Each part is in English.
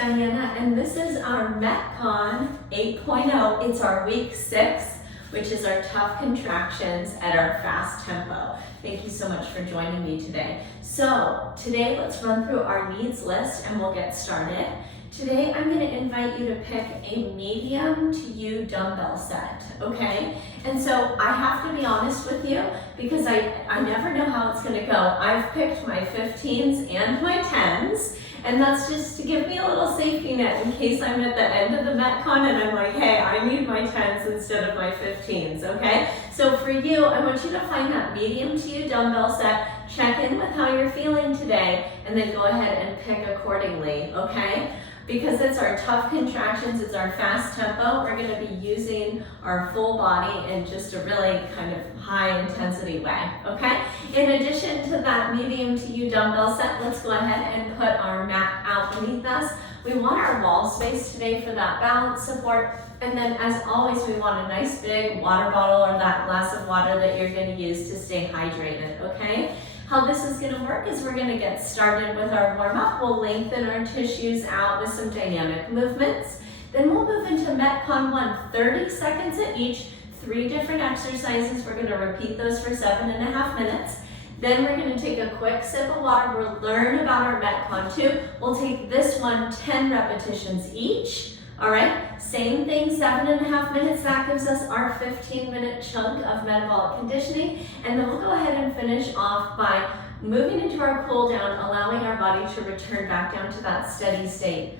Diana, and this is our MetCon 8.0. It's our week 6, which is our tough contractions at our fast tempo. Thank you so much for joining me today. So today let's run through our needs list and we'll get started. Today I'm going to invite you to pick a medium to you dumbbell set, okay? And so I have to be honest with you because I never know how it's going to go. I've picked my 15s and my 10s, and that's just to give me a little safety net in case I'm at the end of the MetCon and I'm like, hey, I need my 10s instead of my 15s, okay? So for you, I want you to find that medium to you dumbbell set, check in with how you're feeling today, and then go ahead and pick accordingly, okay? Because it's our tough contractions, it's our fast tempo, we're gonna be using our full body in just a really kind of high intensity way, okay? In addition to that medium to you dumbbell set, let's go ahead and put our mat out beneath us. We want our wall space today for that balance support. And then as always, we want a nice big water bottle or that glass of water that you're gonna use to stay hydrated, okay? How this is going to work is we're going to get started with our warm-up. We'll lengthen our tissues out with some dynamic movements. Then we'll move into MetCon 1, 30 seconds at each, 3 different exercises. We're going to repeat those for 7.5 minutes. Then we're going to take a quick sip of water. We'll learn about our MetCon 2. We'll take this one 10 repetitions each. All right, same thing, 7.5 minutes. That gives us our 15-minute chunk of metabolic conditioning. And then we'll go ahead and finish off by moving into our cool down, allowing our body to return back down to that steady state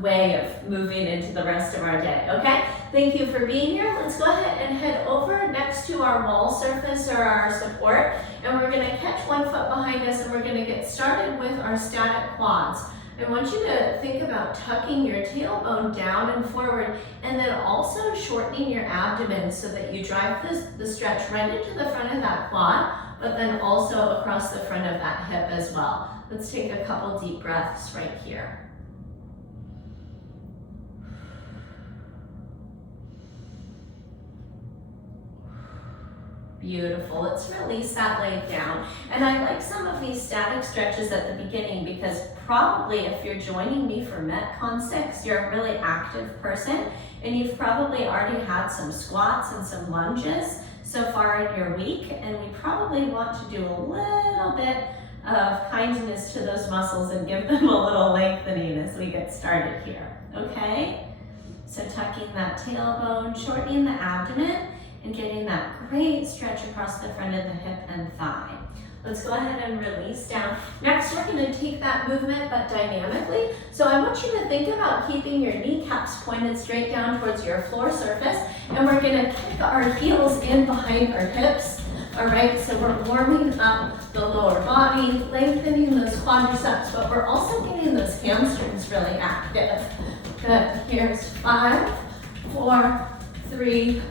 way of moving into the rest of our day, okay? Thank you for being here. Let's go ahead and head over next to our wall surface or our support. And we're gonna catch one foot behind us and we're gonna get started with our static quads. I want you to think about tucking your tailbone down and forward and then also shortening your abdomen so that you drive the stretch right into the front of that quad, but then also across the front of that hip as well. Let's take a couple deep breaths right here. Beautiful. Let's release that leg down. And I like some of these static stretches at the beginning because probably if you're joining me for MetCon 6, you're a really active person and you've probably already had some squats and some lunges so far in your week, and we probably want to do a little bit of kindness to those muscles and give them a little lengthening as we get started here, okay? So tucking that tailbone, shortening the abdomen, and getting that great stretch across the front of the hip and thigh. Let's go ahead and release down. Next, we're going to take that movement, but dynamically. So I want you to think about keeping your kneecaps pointed straight down towards your floor surface, and we're going to kick our heels in behind our hips. All right, so we're warming up the lower body, lengthening those quadriceps, but we're also getting those hamstrings really active. Good. Here's 5, 4, 3,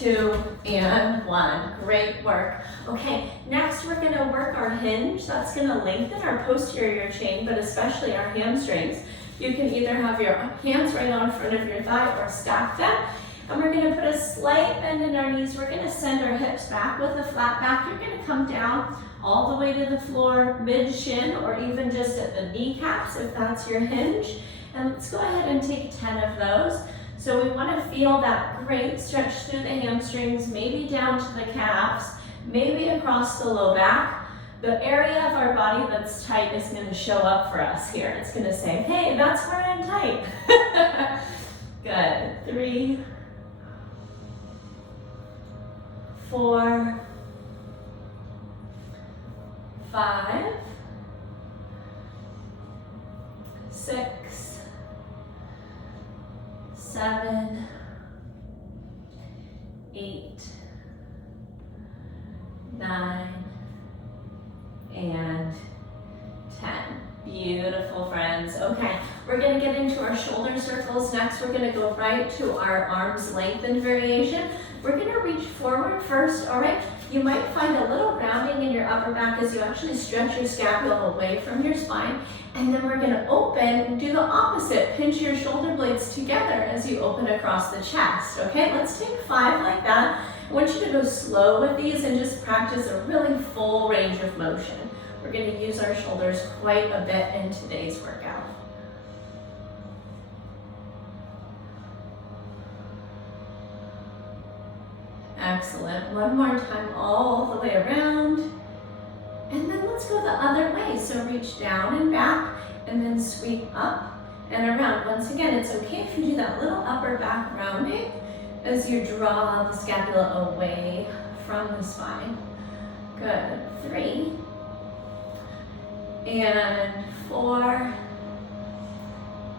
2, and 1. Great work. Okay, next we're going to work our hinge. That's going to lengthen our posterior chain, but especially our hamstrings. You can either have your hands right on front of your thigh or stack them. And we're going to put a slight bend in our knees. We're going to send our hips back with a flat back. You're going to come down all the way to the floor, mid-shin, or even just at the kneecaps if that's your hinge. And let's go ahead and take 10 of those. So we want to feel that great stretch through the hamstrings, maybe down to the calves, maybe across the low back. The area of our body that's tight is going to show up for us here. It's going to say, hey, that's where I'm tight. Good. 3, 4, 5, 6, 7, 8, 9, and 10. Beautiful, friends. Okay, we're going to get into our shoulder circles. Next, we're going to go right to our arms lengthened variation. We're going to reach forward first, all right? You might find a little grounding in your upper back as you actually stretch your scapula away from your spine. And then we're going to open and do the opposite. Pinch your shoulder blades together as you open across the chest, okay? Let's take 5 like that. I want you to go slow with these and just practice a really full range of motion. We're going to use our shoulders quite a bit in today's workout. Excellent. One more time all the way around. And then let's go the other way. So reach down and back and then sweep up and around. Once again, it's okay if you do that little upper back rounding as you draw the scapula away from the spine. Good. 3 and 4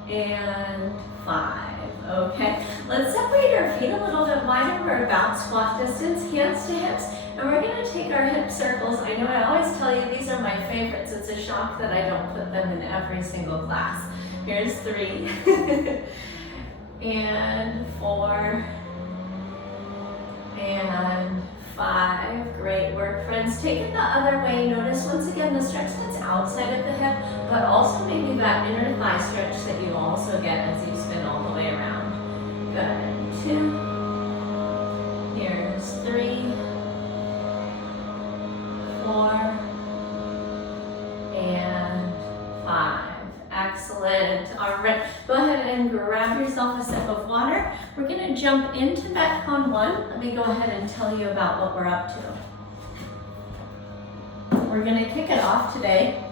and 5. Okay, let's separate our feet a little bit wider. We're about squat distance, hands to hips, and we're going to take our hip circles. I know I always tell you these are my favorites. It's a shock that I don't put them in every single class. Here's 3 and 4 and 5. Great work, friends. Take it the other way. Notice once again the stretch that's outside of the hip, but also maybe that inner thigh stretch that you also get as you spin all the way around. Good. 2. Here's 3, 4, and 5. Excellent. All right, go ahead and grab yourself a sip of water. We're going to jump into MetCon 1. Let me go ahead and tell you about what we're up to. We're going to kick it off today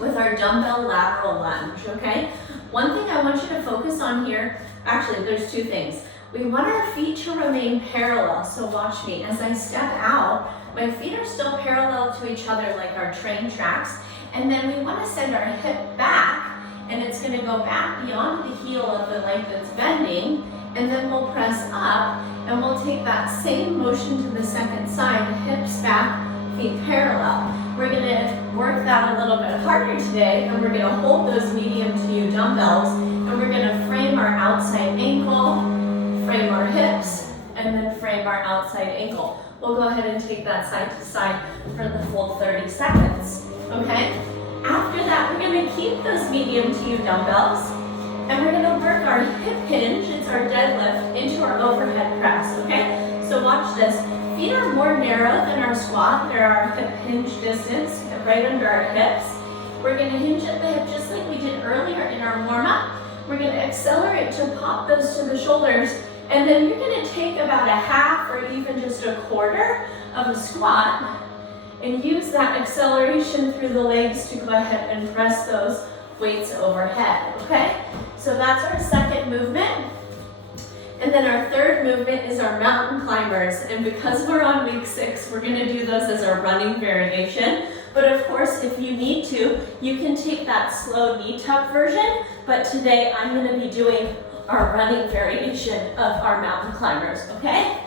with our dumbbell lateral lunge, okay? One thing I want you to focus on here, actually there's 2 things. We want our feet to remain parallel, so watch me. As I step out, my feet are still parallel to each other like our train tracks, and then we want to send our hip back, and it's going to go back beyond the heel of the leg that's bending, and then we'll press up, and we'll take that same motion to the second side, hips back, feet parallel. We're going to work that a little bit harder today, and we're going to hold those medium to you dumbbells, and we're going to frame our outside ankle, frame our hips, and then frame our outside ankle. We'll go ahead and take that side to side for the full 30 seconds, okay? After that, we're going to keep those medium to you dumbbells, and we're going to work our hip hinge, it's our deadlift, into our overhead press, okay? So watch this. Feet are more narrow than our squat. They're our hip hinge distance, right under our hips. We're going to hinge at the hip just like we did earlier in our warm-up. We're going to accelerate to pop those to the shoulders, and then you're going to take about a half or even just a quarter of a squat and use that acceleration through the legs to go ahead and press those weights overhead, okay? So that's our second movement. And then our third movement is our mountain climbers. And because we're on week 6, we're gonna do those as our running variation. But of course, if you need to, you can take that slow knee tuck version. But today I'm gonna be doing our running variation of our mountain climbers, okay?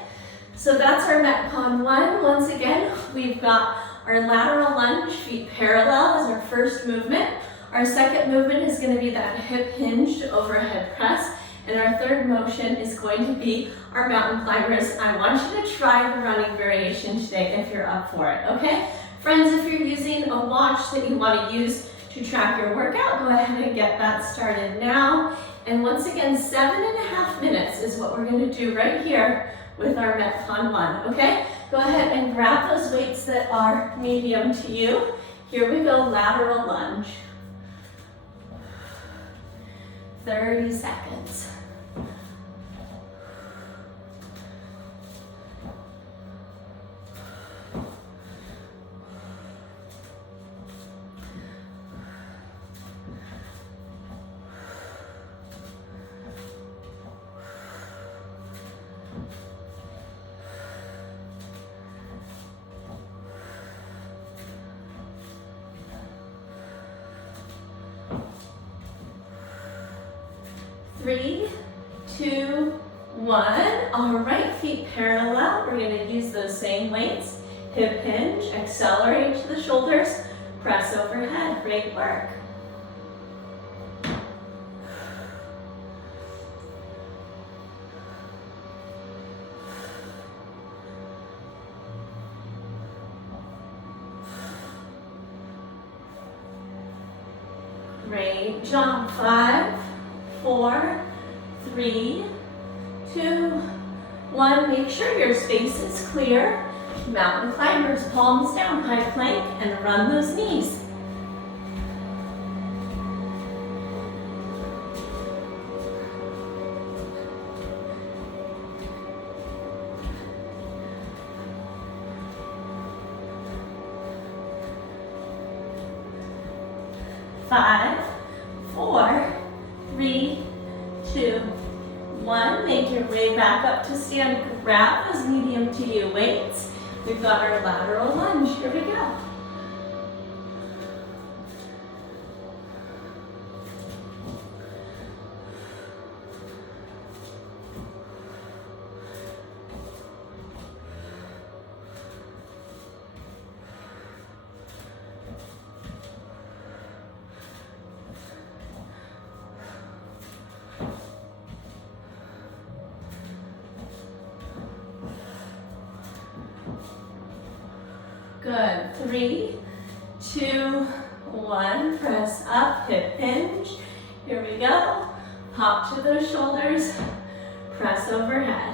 So that's our MetCon 1. Once again, we've got our lateral lunge, feet parallel as our first movement. Our second movement is going to be that hip hinged overhead press. And our third motion is going to be our mountain climbers. I want you to try the running variation today if you're up for it, okay? Friends, if you're using a watch that you want to use to track your workout, go ahead and get that started now. And once again, 7.5 minutes is what we're going to do right here with our MetCon 1, okay? Go ahead and grab those weights that are medium to you. Here we go, lateral lunge. 30 seconds. Three, 2, 1. All right, feet parallel. We're going to use those same weights. Hip hinge, accelerate to the shoulders, press overhead. Great work. Great job. 5, 4, 3, 2, 1. Make sure your space is clear. Mountain climbers, palms down, high plank, and run those knees. 5, 4, 3, 2, 1. Make your way back up to stand. Grab those medium to you weights. We've got our lateral lunge. Here we go. Good. 3, 2, 1. Press up, hip hinge. Here we go. Pop to those shoulders. Press overhead.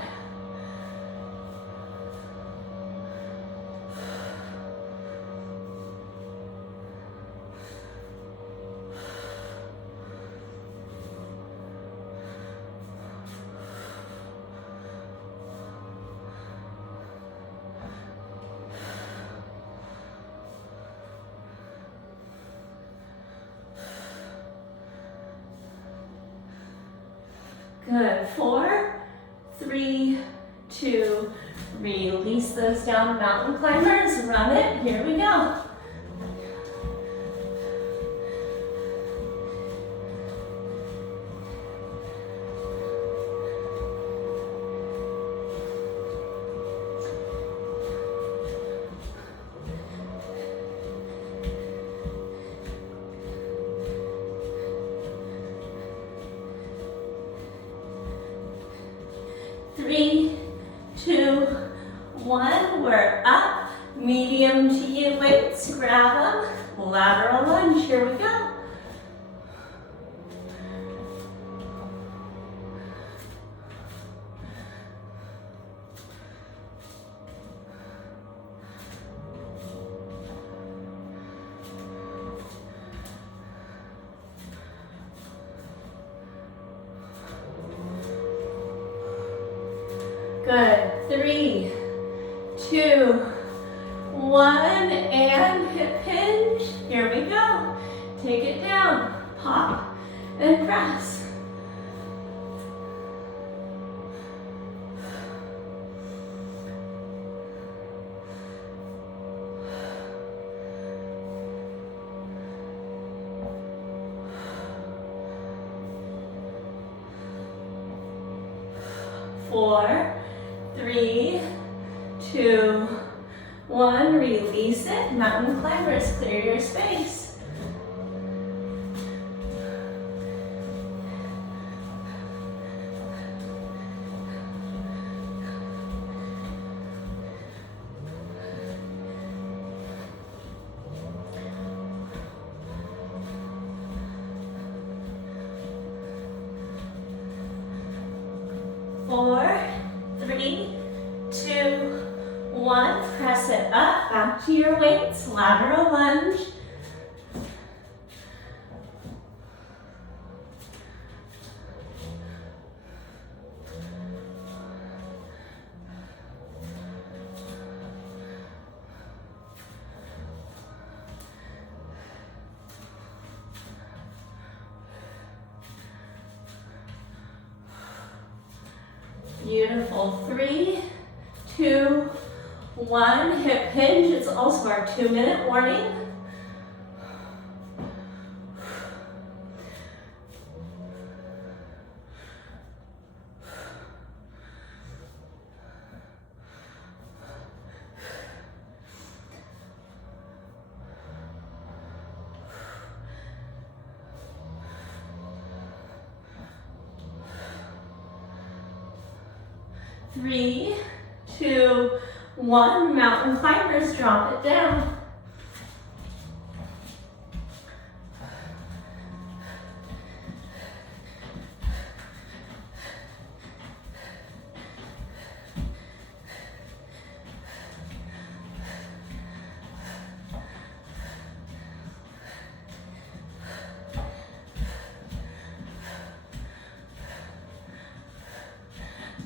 Good. 4, 3, 2, release those down, mountain climbers. Run it. Here we go. Three, 2, 1. We're up. Medium to you weights. Grab them. Lateral lunge. Here we go. Good. 3, 2, 1. And hip hinge. Here we go. Take it down. Pop and press. Four, 3, 2, 1. Release it. Mountain climbers. Clear your space. Four, 3, 2, 1. Press it up, back to your weights. Lateral lunge. Beautiful. 3, 2, 1. Hip hinge. It's also our 2-minute warning. Three, 2, 1. Mountain climbers, drop it down.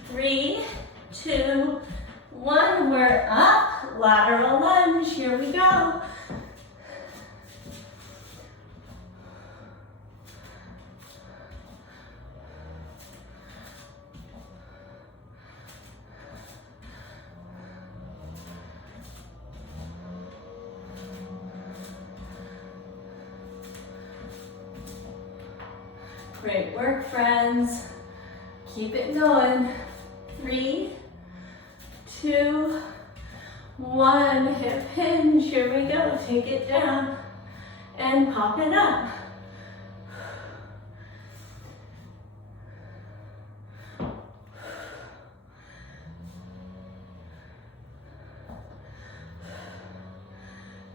Three, 2, 1. We're up. Lateral lunge. Here we go. Great work, friends. Keep it going. 3, 2, 1. Hip hinge. Here we go. Take it down and pop it up.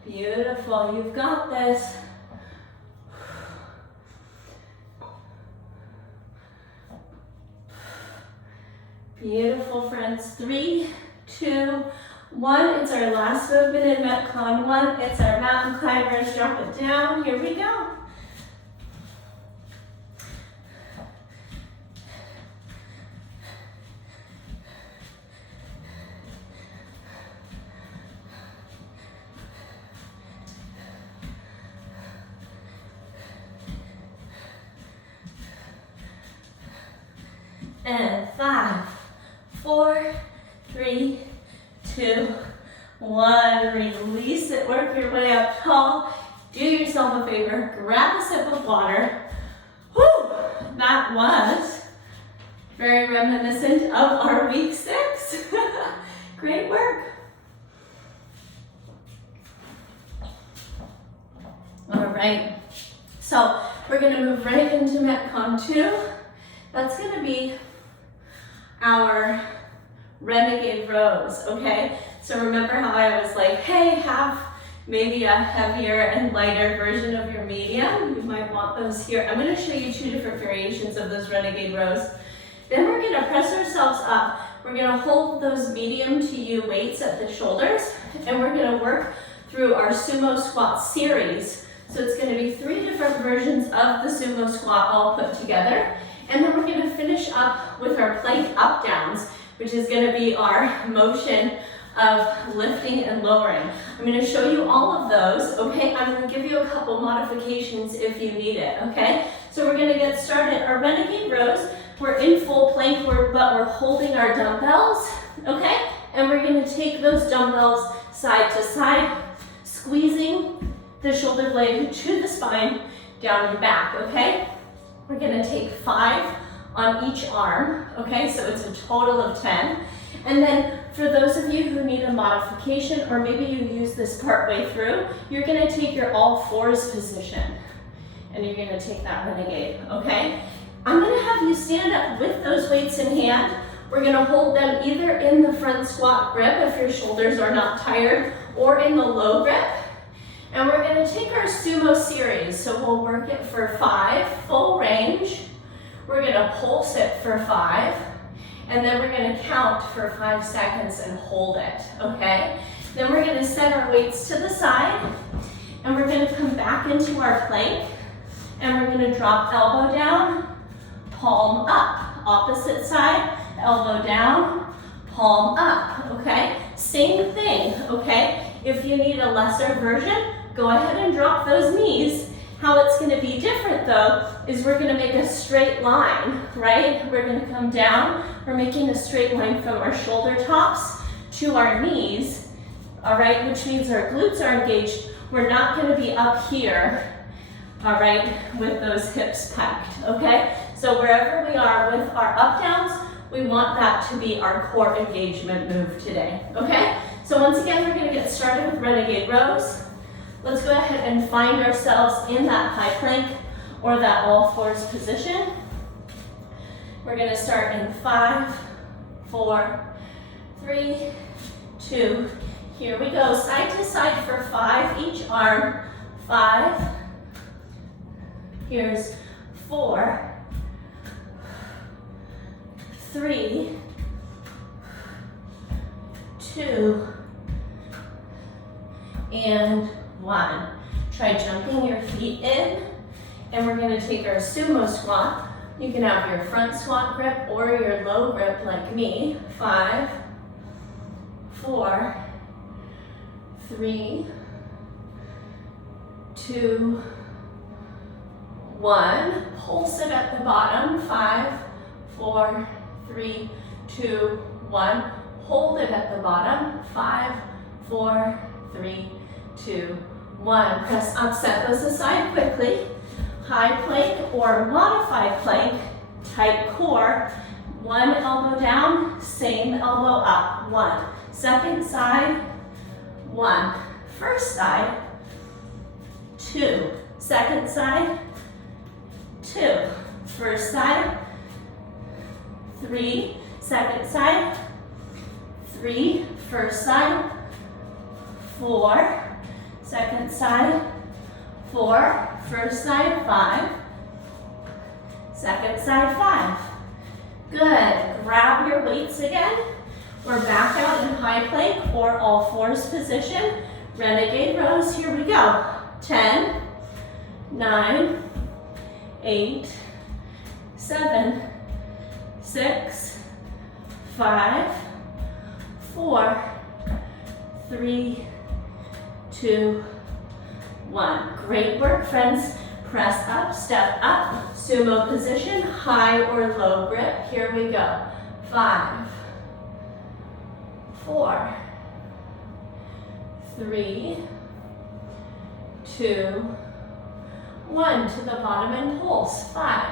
Beautiful. You've got this. Beautiful, friends. 3, 2, 1. It's our last movement in MetCon 1. It's our mountain climbers. Drop it down. Here we go. And 5, 4, 3, 2, 1. Release it. Work your way up tall. Do yourself a favor. Grab a sip of water. Whew! That was very reminiscent of our week 6. Great work. All right. So we're going to move right into MetCon 2. That's going to be our renegade rows, okay? So remember how I was like, hey, have maybe a heavier and lighter version of your medium. You might want those here. I'm going to show you 2 different variations of those renegade rows. Then we're going to press ourselves up. We're going to hold those medium to you weights at the shoulders, and we're going to work through our sumo squat series. So it's going to be 3 different versions of the sumo squat all put together. And then we're going to finish up with our plank up downs, which is going to be our motion of lifting and lowering. I'm going to show you all of those, okay? I'm going to give you a couple modifications if you need it, okay? So we're going to get started. Our renegade rows, we're in full plank, but we're holding our dumbbells, okay? And we're going to take those dumbbells side to side, squeezing the shoulder blade to the spine, down and back, okay? We're going to take 5 on each arm, okay? So it's a total of 10. And then for those of you who need a modification, or maybe you use this part way through, you're going to take your all fours position, and you're going to take that renegade, okay? I'm going to have you stand up with those weights in hand. We're going to hold them either in the front squat grip if your shoulders are not tired, or in the low grip. And we're going to take our sumo series. So we'll work it for 5, full range. We're going to pulse it for 5. And then we're going to count for 5 seconds and hold it, okay? Then we're going to set our weights to the side. And we're going to come back into our plank. And we're going to drop elbow down, palm up. Opposite side, elbow down, palm up, okay? Same thing, okay? If you need a lesser version, go ahead and drop those knees. How it's going to be different though is we're going to make a straight line, right? We're going to come down. We're making a straight line from our shoulder tops to our knees, all right? Which means our glutes are engaged. We're not going to be up here, all right, with those hips packed, okay? So wherever we are with our up downs, we want that to be our core engagement move today, okay? So once again, we're going to get started with renegade rows. Let's go ahead and find ourselves in that high plank or that all fours position. We're going to start in 5, 4, 3, 2. Here we go. Side to side for 5 each arm. 5. Here's 4, 3, 2, and 1. Try jumping your feet in, and we're going to take our sumo squat. You can have your front squat grip or your low grip like me. 5, 4, 3, 2, 1. Pulse it at the bottom. 5, 4, 3, 2, 1. Hold it at the bottom. 5, 4, 3, 2, 1. Press up, set those aside quickly. high plank or modified plank, tight core. One elbow down, same elbow up. One. Second side, one. First side, two. Second side, two. First side, three. Second side, three. First side, four. Second side, four. First side, five. Second side, five. Good. Grab your weights again. We're back out in high plank or all fours position. Renegade rows. Here we go. 10, 9, 8, 7, 6, 5, 4, 3, 2, 1. Great work, friends. Press up, step up, sumo position, high or low grip. Here we go. 5, 4, 3, 2, 1. To the bottom and pulse. 5,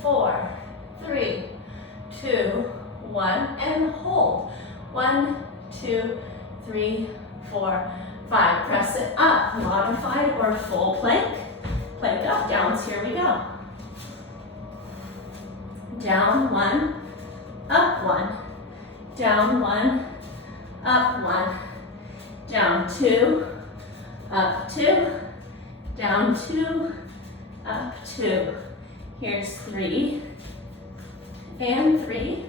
4, 3, 2, 1. And hold. 1, 2, 3, 4, 5. Press it up. Modified or full plank. Plank up, downs, here we go. Down one, up one. Down one, up one. Down two, up two. Down two, up two. Here's 3, and 3,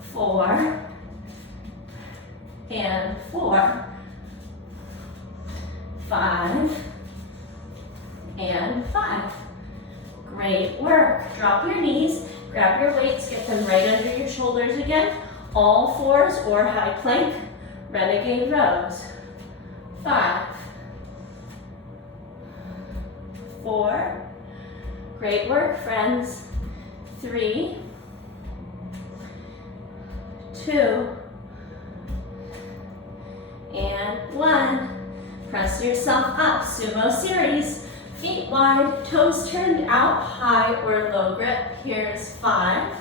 4, and 4, 5, and 5. Great work. Drop your knees, grab your weights, get them right under your shoulders again. All fours or high plank, renegade rows. 5, 4. Great work, friends. 3, 2, and 1. Press yourself up, sumo series. Feet wide, toes turned out, high or low grip. Here's 5.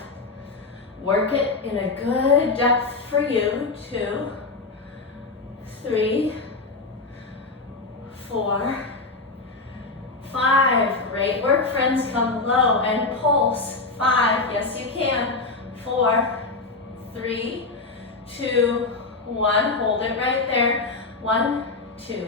Work it in a good depth for you. 2, 3, 4, 5. Great work, friends. Come low and pulse. 5, yes you can. 4, 3, 2, 1. Hold it right there. 1, 2,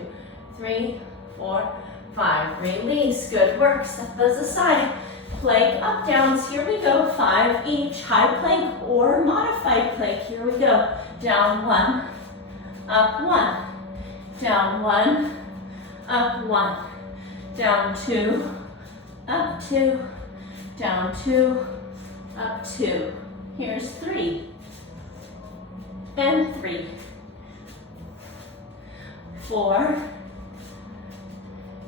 3, 4, 5. Release. Good work. Step those aside. Plank up, downs. Here we go. 5 each. High plank or modified plank. Here we go. Down 1, up 1. Down 1, up 1. Down 2, up 2. Down 2, up 2. Here's 3, and 3. 4,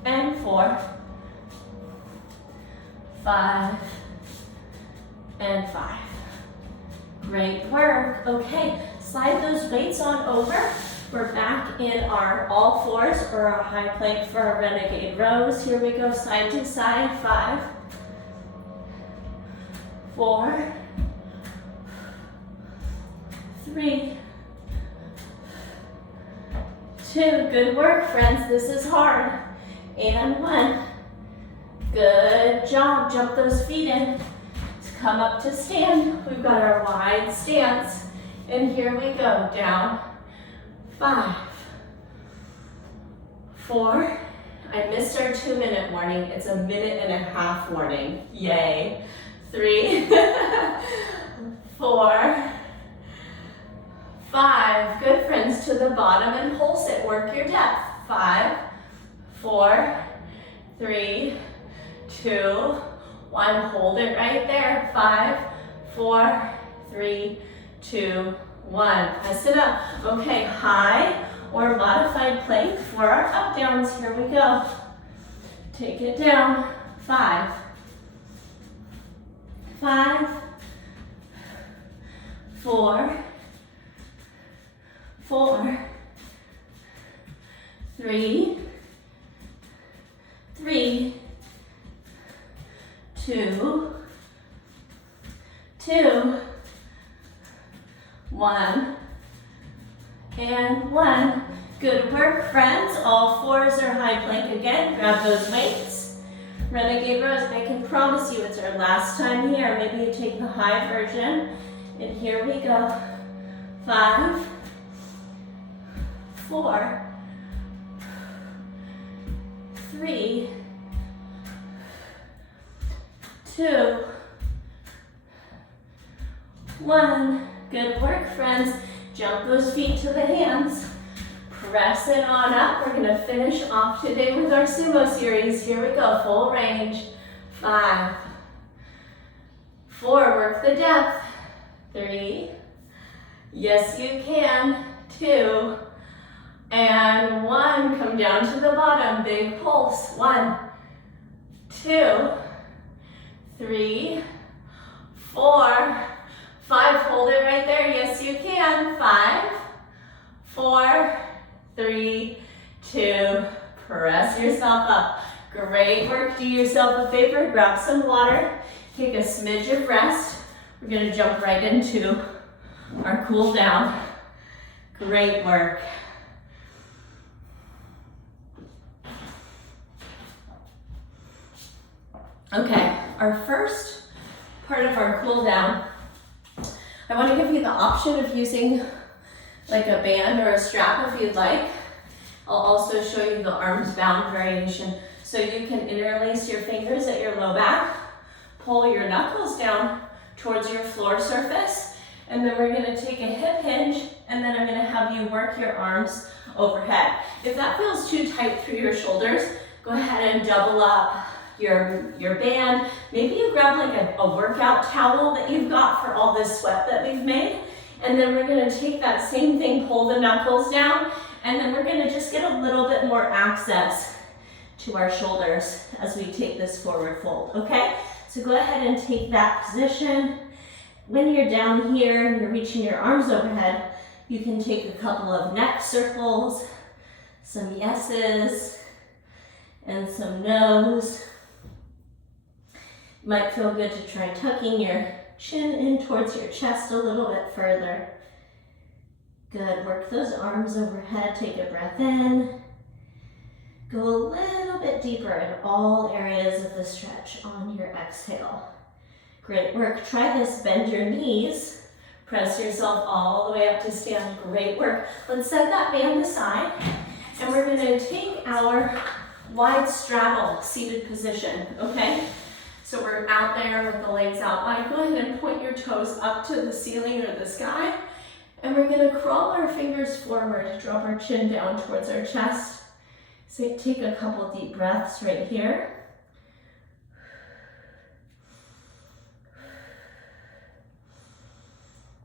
and 4, 5, and 5. Great work. Okay, slide those weights on over. We're back in our all fours or our high plank for our renegade rows. Here we go, side to side. 5, 4, 3, 2. Good work, friends. This is hard. And 1. Good job. Jump those feet in. Let's come up to stand. We've got our wide stance. And here we go. Down. 5, 4. I missed our 2-minute warning. It's a 1.5-minute warning. Yay. 3, 4, 5. Good, friends. To the bottom and pulse it. Work your depth. 5, 4, 3, 2, 1. Hold it right there. 5, 4, 3, 2, 1. Press it up. Okay, high or modified plank for our up downs. Here we go. Take it down. 5, 5, 4, 4, 3, 3, 2, 2, 1, and 1. Good work, friends. All fours are high plank again. Grab those weights. Renegade rows. I can promise you it's our last time here. Maybe you take the high version. And here we go. 5, 4, 3, 2, 1. Good work, friends. Jump those feet to the hands. Press it on up. We're gonna finish off today with our sumo series. Here we go, full range. 5, 4, work the depth. 3, yes you can. 2, and 1. Come down to the bottom, big pulse. 1, 2, 3, 4, 5, hold it right there, yes you can. 5, 4, 3, 2, press yourself up. Great work, do yourself a favor, grab some water, take a smidge of rest. We're gonna jump right into our cool down. Great work. Okay, our first part of our cool down, I want to give you the option of using like a band or a strap if you'd like. I'll also show you the arms bound variation. So you can interlace your fingers at your low back, pull your knuckles down towards your floor surface, and then we're going to take a hip hinge, and then I'm going to have you work your arms overhead. If that feels too tight through your shoulders, go ahead and double up your band. Maybe you grab like a workout towel that you've got for all this sweat that we've made. And then we're gonna take that same thing, pull the knuckles down, and then we're gonna just get a little bit more access to our shoulders as we take this forward fold, okay? So go ahead and take that position. When you're down here and you're reaching your arms overhead, you can take a couple of neck circles, some yeses, and some nos. Might feel good to try tucking your chin in towards your chest a little bit further. Good, work those arms overhead, take a breath in. Go a little bit deeper in all areas of the stretch on your exhale. Great work, try this, bend your knees, press yourself all the way up to stand, great work. Let's set that band aside, and we're gonna take our wide straddle seated position, okay? So we're out there with the legs out wide. Go ahead and point your toes up to the ceiling or the sky. And we're gonna crawl our fingers forward, drop our chin down towards our chest. So take a couple deep breaths right here.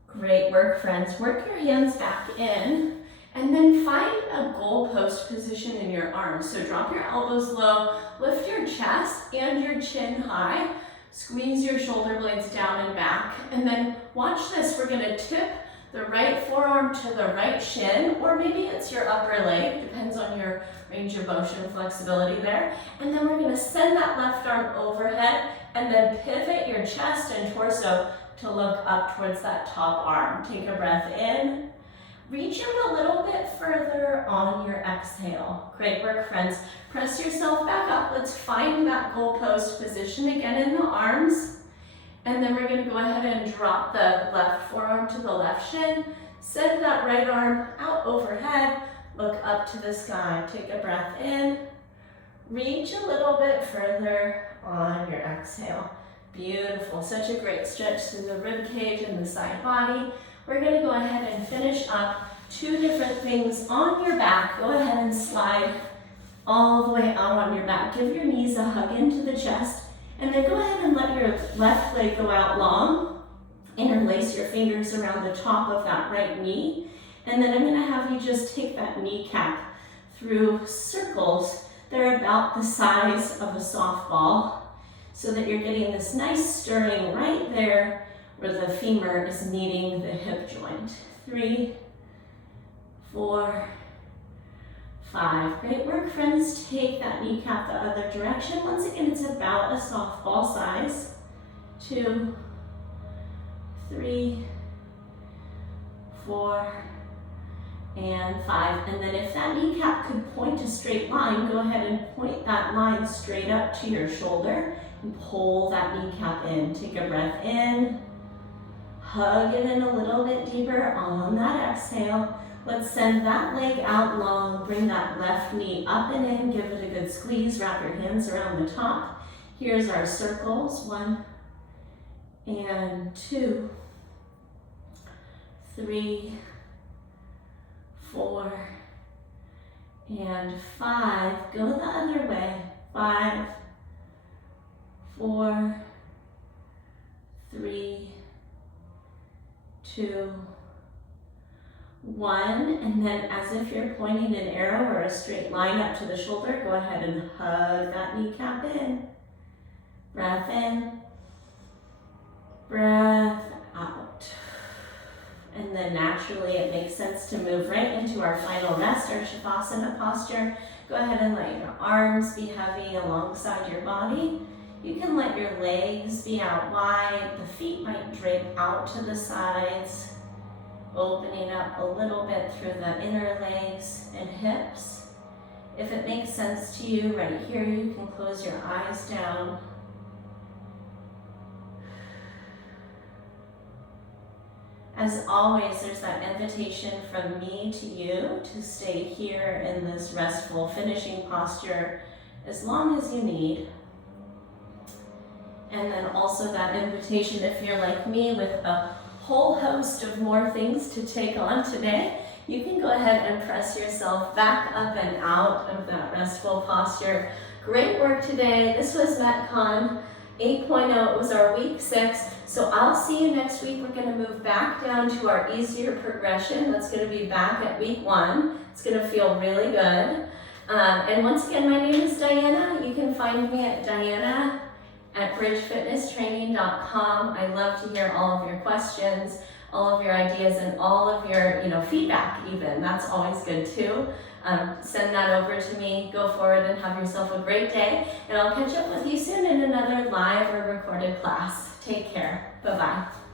Great work, friends. Work your hands back in. And then find a goalpost position in your arms. So drop your elbows low, lift your chest and your chin high, squeeze your shoulder blades down and back, and then watch this. We're gonna tip the right forearm to the right shin, or maybe it's your upper leg, depends on your range of motion and flexibility there. And then we're gonna send that left arm overhead and then pivot your chest and torso to look up towards that top arm. Take a breath in. Reach in a little bit further on your exhale. Great work, friends. Press yourself back up. Let's find that goalpost position again in the arms. And then we're gonna go ahead and drop the left forearm to the left shin. Send that right arm out overhead. Look up to the sky. Take a breath in. Reach a little bit further on your exhale. Beautiful. Such a great stretch through the rib cage and the side body. We're gonna go ahead and finish up 2 different things on your back. Go ahead and slide all the way out on your back. Give your knees a hug into the chest, and then go ahead and let your left leg go out long. Interlace your fingers around the top of that right knee, and then I'm gonna have you just take that kneecap through circles. They're about the size of a softball, so that you're getting this nice stirring right there where the femur is meeting the hip joint. 3, 4, 5. Great work, friends. Take that kneecap the other direction. Once again, it's about a softball size. 2, 3, 4, and 5. And then if that kneecap could point a straight line, go ahead and point that line straight up to your shoulder and pull that kneecap in. Take a breath in, hug it in a little bit deeper on that exhale. Let's send that leg out long, bring that left knee up and in, give it a good squeeze, wrap your hands around the top. Here's our circles, 1 and 2, 3, 4, and 5. Go the other way. 5, 4, 3, 2, 1. And then as if you're pointing an arrow or a straight line up to the shoulder, go ahead and hug that kneecap in. Breath in, breath out. And then naturally it makes sense to move right into our final rest, our Shavasana posture. Go ahead and let your arms be heavy alongside your body. You can let your legs be out wide. The feet might drape out to the sides, opening up a little bit through the inner legs and hips. If it makes sense to you, right here, you can close your eyes down. As always, there's that invitation from me to you to stay here in this restful finishing posture as long as you need. And then also that invitation, if you're like me with a whole host of more things to take on today, you can go ahead and press yourself back up and out of that restful posture. Great work today. This was MetCon 8.0. It was our week 6. So I'll see you next week. We're going to move back down to our easier progression. That's going to be back at week 1. It's going to feel really good. And once again, my name is Diana. You can find me at diana@bridgefitnesstraining.com. I love to hear all of your questions, all of your ideas, and all of your feedback even. That's always good too. Send that over to me. Go forward and have yourself a great day. And I'll catch up with you soon in another live or recorded class. Take care. Bye-bye.